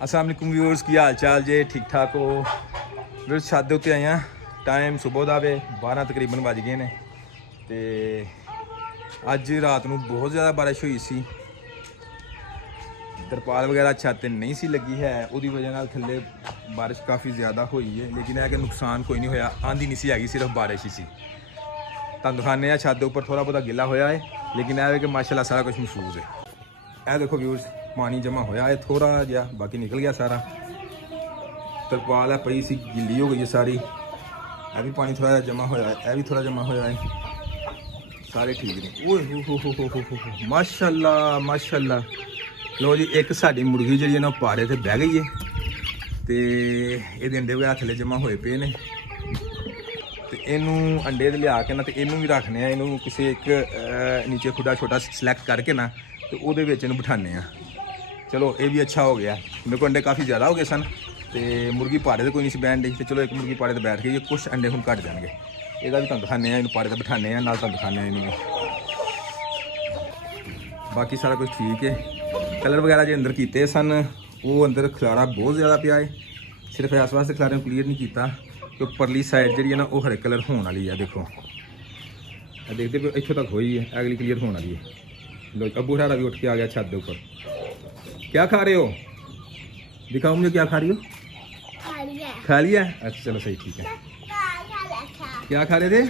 अस्सलाम वालेकुम व्यूअर्स की हाल चाल जे ठीक ठाक हो व्यूअर्स छत दे उत्ते आए हैं टाइम सुबह दा वे 12 तकरीबन बज गए ने ते अज रात नूं बहुत ज़्यादा बारिश हुई सी तरपाल वगैरह छत नहीं सी लगी है उसदी वजह नाल थल्ले बारिश काफ़ी ज़्यादा हुई है लेकिन है कि नुकसान कोई नहीं होया आंधी नहीं सी हैगी सिर्फ बारिश ही सी तुहानूं दिखाने छत दे उपर थोड़ा बहुत गिला होया है लेकिन है कि माशाल्लाह सारा कुछ महफूज है। यह देखो व्यूअर्स पानी जमा होया है थोड़ा जिहा बाकी निकल गया सारा तरपाल है पई सी गिल्ली हो गई है सारी यह भी पानी थोड़ा जमा होया है यह भी थोड़ा जमा होया है सारे ठीक ने ओए हो माशाल्लाह माशाल्लाह। लो जी एक साड़ी मुर्गी जी ना पारे से बह गई है तो ये अंडे वगैरह थले जमा होए पे ने तो इनू अंडे लिया के ना तो इनू भी रखने इनू किसी एक नीचे खुदा छोटा सिलेक्ट करके ना तो वो बिठाने चलो ये भी अच्छा हो गया मेरे को अंडे काफ़ी ज़्यादा हो गए सन तो मुर्गी पारे तो कोई नहीं बैठ रही तो चलो एक मुर्गी पारे तो बैठ गई कुछ अंडे हम घट जाएंगे यदा भी तुम दिखाने इन पारे तो बिठाने नाल तुम दिखाने इन बाकी सारा कुछ ठीक है। कलर वगैरह जो अंदर किए सन वो अंदर खिलारा बहुत ज़्यादा पिया है सिर्फ इस वास्ते खिलारे क्लीयर नहीं किया कि परली साइड जी है ना वो हरे कलर होने वाली है देखो देखते भी इतों तक हुई है अगली क्लीयर होने वाली है। लो अबू हरारा भी उठ के आ गया छत के ऊपर। क्या खा रहे हो दिखाओ मुझे क्या खा रही हो खा लिया अच्छा चलो सही ठीक है। क्या खा रहे थे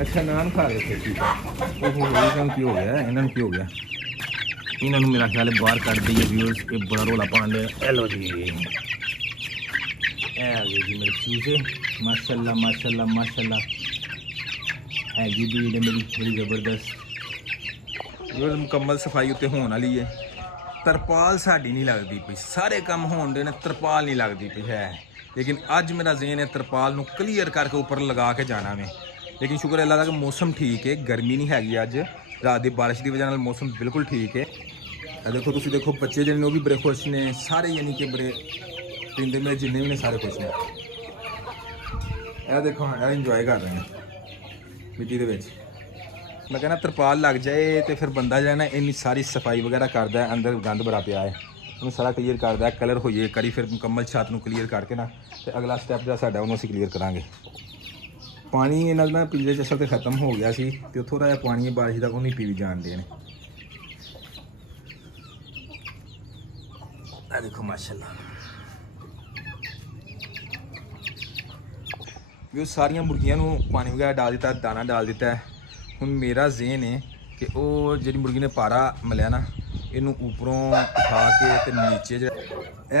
अच्छा नान खा रहे थे ठीक है। ओहो इन्होंने की हो गया इन्होंने की हो गया इन्होंने मेरा ख्याल है बाहर कर दी है व्यूअर्स ये बड़ा रोला पान दे हेलो जी जी मेरी चीज़ें माशाल्लाह माशाल्लाह माशाल्लाह है जी भी मेरी ज़बरदस्त व्यूअर्स मुकम्मल सफाई उत्ते होने वाली है। तरपाल साड़ी नहीं लगती पई सारे काम होने दे ने तरपाल नहीं लगती पई है लेकिन अज मेरा ज़हन है तरपाल नूं क्लीयर करके ऊपर लगा के जाना में लेकिन शुक्र अल्लाह का मौसम ठीक है गर्मी नहीं हैगी अज रात की बारिश की वजह मौसम बिल्कुल ठीक है। देखो तुम देखो बच्चे जिन्हें वो भी बड़े खुश ने सारे यानी कि बड़े पिंड में जिन्हें भी ने सारे खुश ने यह देखो हाँ इंजॉय कर रहे हैं मिट्टी के मैं कहना तरपाल लग जाए तो फिर बंदा जो है ना इन्नी सारी सफाई वगैरह करता है अंदर गंद बड़ा पिया है उन्होंने सारा क्लीयर करता है कलर होइए करी फिर मुकम्मल छत को क्लीयर करके ना तो अगला स्टैप जो साडा उन्होंने क्लीयर करांगे। पानी इन्हों ना पिंजरे च असल तो खत्म हो गया सी तो थोड़ा जिहा पानी बारिश का वो नहीं पी जान देने देखो माशाल्लाह भी सारिया मुर्गियां पानी वगैरह डाल दिता दाना डाल दिता है। हुण मेरा ज़हन है कि वो जी मुर्गी ने पारा मलिया ना इनू उपरों उठा के ते नीचे जो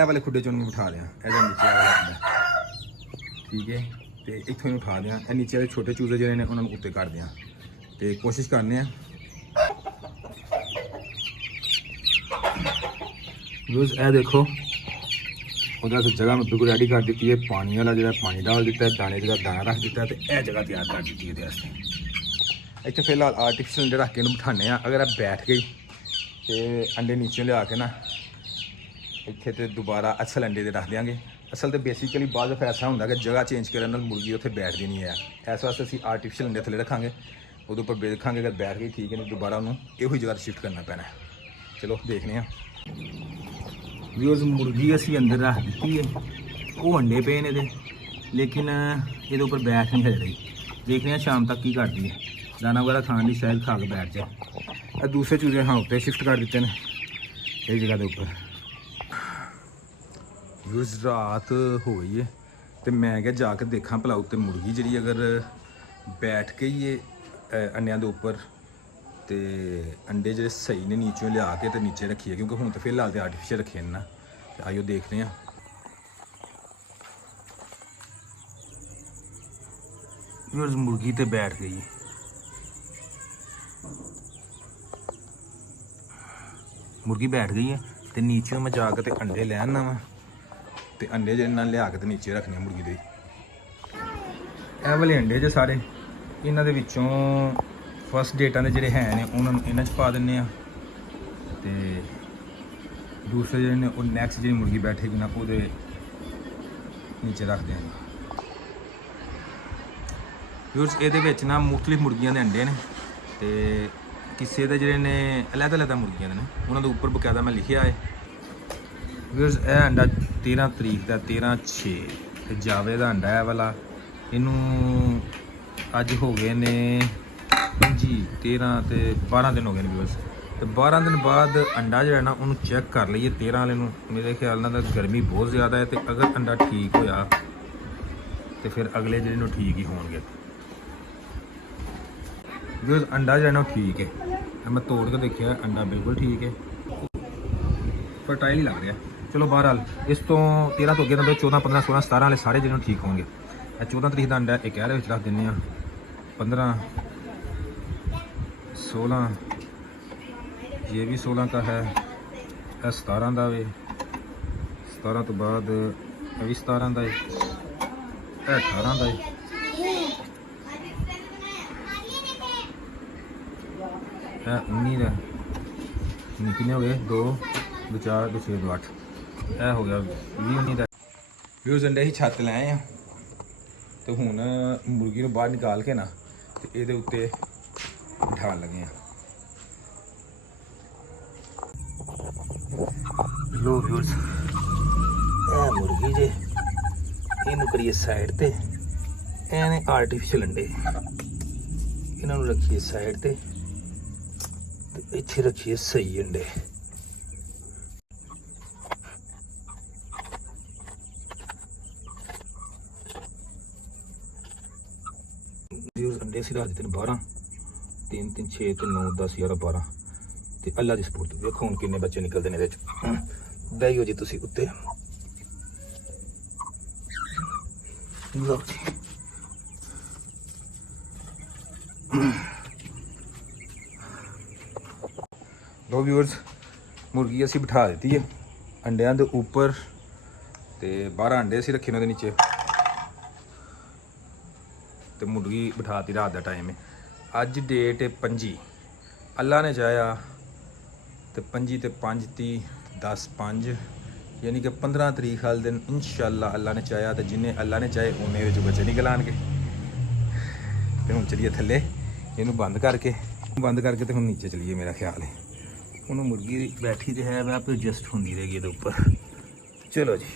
वाले खुडे चों बिठा दें ए नीचे वाला ठीक है तो इतों उठा दें ए नीचे वाले छोटे चूजे जो ने उन्होंने उत्ते कर दें तो कोशिश करने यूज ए देखो उधर जगह मैं बिल्कुल रेडी कर दी है पानी वाला जो पानी डाल दिता है दाने का दाना रख दिता है तो यह जगह तैयार कर दी है। इतने फिलहाल आर्टिफिशियल अंडे रख के बिठाने अगर आप बैठ गई तो अंडे नीचे लिया के ना इतने तो दोबारा असल अंडे दे रख देंगे असल तो बेसिकली बाद में ऐसा होंगे कि जगह चेंज करने मुर्गी उत्थे बैठती नहीं है इस वास्ते असीं आर्टिफिशियल अंडे थले रखा वो उपर देखा अगर बैठ गई ठीक है नहीं दोबारा उन्होंने यो जगह शिफ्ट करना पैना है। चलो देखने भी उस मुर्गी असी अंदर रख दी है वो अंडे पे ने लेकिन ये उपर बैठ नहीं रही देखने शाम तक की करती है दाना वगैरह खाने की शायद खा के बैठ जाए दूसरे चूजे हाँ उत्ते शिफ्ट कर दिते हैं इस जगह के उपर यूज रात हो गई है तो मैं क्या जाके देखा भला उत्ते मुर्गी जी अगर बैठ गई है अंडिया के उपर तो अंडे जो सही ने नीचों लिया के तो नीचे रखिए क्योंकि हूँ तो फिलहाल तो आर्टिफिशियल रखे ना तो आइयो देखते हैं। मुर्गी तो बैठ गई मुर्गी बैठ गई है तो नीचे मैं जाकर तो अंडे ले आना वा तो अंडे जो लिया के तो नीचे रखने मुर्गी दे ए वाले अंडे जो सारे इन्हों के विचों फस्ट डेटा के जोड़े हैं ने उन्होंने इन्होंने पा दें तो दूसरे जो ने नैक्सट जी मुर्गी बैठेगी ना वो नीचे रख देंगे। ये ना मुख्तलिफ मुर्गियां के अंडे ने तो किसी के जोड़े ने अलग अलग मुर्गियां ने उन्होंने उपर बकायदा मैं लिखा है ਵੀਰਸ ਇਹ ਅੰਡਾ 13 ਤਰੀਕ ਦਾ 13/6 ਤੇ ਜਾਵੇ ਦਾ ਅੰਡਾ ਹੈ ਵਾਲਾ। ਇਹਨੂੰ ਅੱਜ ਹੋ ਗਏ ਨੇ 25 13 ਤੇ 12 ਦਿਨ ਹੋ ਗਏ ਨੇ ਵੀਰਸ। ਤੇ 12 ਦਿਨ ਬਾਅਦ ਅੰਡਾ ਜਿਹੜਾ ਨਾ ਉਹਨੂੰ ਚੈੱਕ ਕਰ ਲਈਏ 13 ਵਾਲੇ ਨੂੰ। ਮੇਰੇ ਖਿਆਲ ਨਾਲ ਤਾਂ ਗਰਮੀ ਬਹੁਤ ਜ਼ਿਆਦਾ ਹੈ, ਤੇ ਅਗਰ ਅੰਡਾ ਠੀਕ ਹੋਇਆ ਤੇ ਫਿਰ ਅਗਲੇ ਦਿਨ ਨੂੰ ਠੀਕ ਹੀ ਹੋਣਗੇ ਵੀਰਸ। ਅੰਡਾ ਜਿਹੜਾ ਨਾ ਉਹ ਠੀਕ ਹੈ, ਮੈਂ ਤੋੜ ਕੇ ਦੇਖਿਆ ਅੰਡਾ ਬਿਲਕੁਲ ਠੀਕ ਹੈ, ਫਰਟਾਈਲ ਹੀ ਲੱਗ ਰਿਹਾ। ਚਲੋ ਬਹਰਹਾਲ ਇਸ ਤੋਂ 13 ਤੋਂ ਅੱਗੇ ਤਾਂ 14 15 16 17 ਵਾਲੇ ਸਾਰੇ ਦਿਨ ਠੀਕ ਹੋਣਗੇ। ਇਹ 14 ਤਰੀਕ ਦਾ ਅੰਡਾ ਇਹ ਕਹਿ ਰਹੇ ਵਿੱਚ ਰੱਖ ਦਿੰਦੇ ਆ। 15 16 ये भी 16 का है, ਇਹ 17 ਦਾ ਵੇ। 17 ਤੋਂ ਬਾਅਦ ਇਹ ਵੀ 17 ਦਾ ਹੈ, ਇਹ 18 ਦਾ ਹੈ, ਇਹ 19 ਦਾ। ਕਿੰਨੇ ਹੋ ਗਏ? 2 2 4 2 6 2 8, ਇਹ ਹੋ ਗਿਆ 20 19 ਦਾ। ਵੀਰਸ ਅੰਡੇ ਹੀ ਛੱਤ ਲੈ ਆਏ ਆ, ਤੇ ਹੁਣ ਮੁਰਗੀ ਨੂੰ ਬਾਹਰ ਨਿਕਾਲ ਕੇ ਨਾ ਤੇ ਇਹਦੇ ਉੱਤੇ ਬਿਠਾਉਣ ਲੱਗੇ ਆ। ਲੋ ਵੀਰਸ ਇਹ ਮੁਰਗੀ ਜੇ, ਇਹਨੂੰ ਕਰੀਏ ਸਾਈਡ ਤੇ। ਇਹ ਨੇ ਆਰਟੀਫਿਸ਼ਲ ਅੰਡੇ, ਇਹਨਾਂ ਨੂੰ ਰੱਖੀਏ ਸਾਈਡ ਤੇ ਇੱਥੇ ਰੱਖੀਏ ਸਹੀ ਅੰਡੇ। ਅੰਡੇ ਅਸੀਂ ਰੱਖ ਦਿੱਤੇ ਨੇ 12 3 3 6 ਤੇ 9 10 11 12 ਤੇ ਅੱਲਾ ਦੀ ਸਪੋਰਟ। ਵੇਖੋ ਹੁਣ ਕਿੰਨੇ ਬੱਚੇ ਨਿਕਲਦੇ ਨੇ ਇਹਦੇ ਚ। ਬਹਿਓ ਜੀ ਤੁਸੀਂ ਉੱਤੇ। ਲਓ ਜੀ ਲੋ ਵੀਅਰਸ, ਮੁਰਗੀ ਅਸੀਂ ਬਿਠਾ ਦਿੱਤੀ ਹੈ ਅੰਡਿਆਂ ਦੇ ਉੱਪਰ, ਤੇ 12 ਅੰਡੇ ਅਸੀਂ ਰੱਖੇ ਨੇ ਉਹਦੇ ਨੀਚੇ, ਤੇ ਮੁਰਗੀ ਬਿਠਾਤੀ। ਰਾਤ ਦਾ ਟਾਈਮ ਹੈ, ਅੱਜ ਡੇਟ ਹੈ 25। ਅੱਲਾ ਨੇ ਚਾਹਿਆ ਤੇ 25 ਤੇ 5 30 10 5 ਯਾਨੀ ਕਿ 15 ਤਰੀਕ ਵਾਲੇ ਦਿਨ ਇਨਸ਼ਾਅੱਲਾ ਅੱਲਾ ਨੇ ਚਾਹਿਆ, ਤੇ ਜਿੰਨੇ ਅੱਲਾ ਨੇ ਚਾਹੇ ਉਹਨੇ ਵਿੱਚ ਬੱਚੇ ਨਿਕਲ ਆਉਣਗੇ। ਤੇ ਹੁਣ ਚਲੀਏ ਥੱਲੇ, ਇਹਨੂੰ ਬੰਦ ਕਰਕੇ ਤੇ ਹੁਣ ਨੀਚੇ ਚਲੀਏ। ਮੇਰਾ ਖਿਆਲ ਹੈ ਉਹਨੂੰ ਮੁਰਗੀ ਬੈਠੀ ਤੇ ਹੈ, ਵੈ ਆਪੇ ਐਡਜਸਟ ਹੁੰਦੀ ਰਹੇਗੀ ਇਹਦੇ ਉੱਪਰ। ਚਲੋ ਜੀ।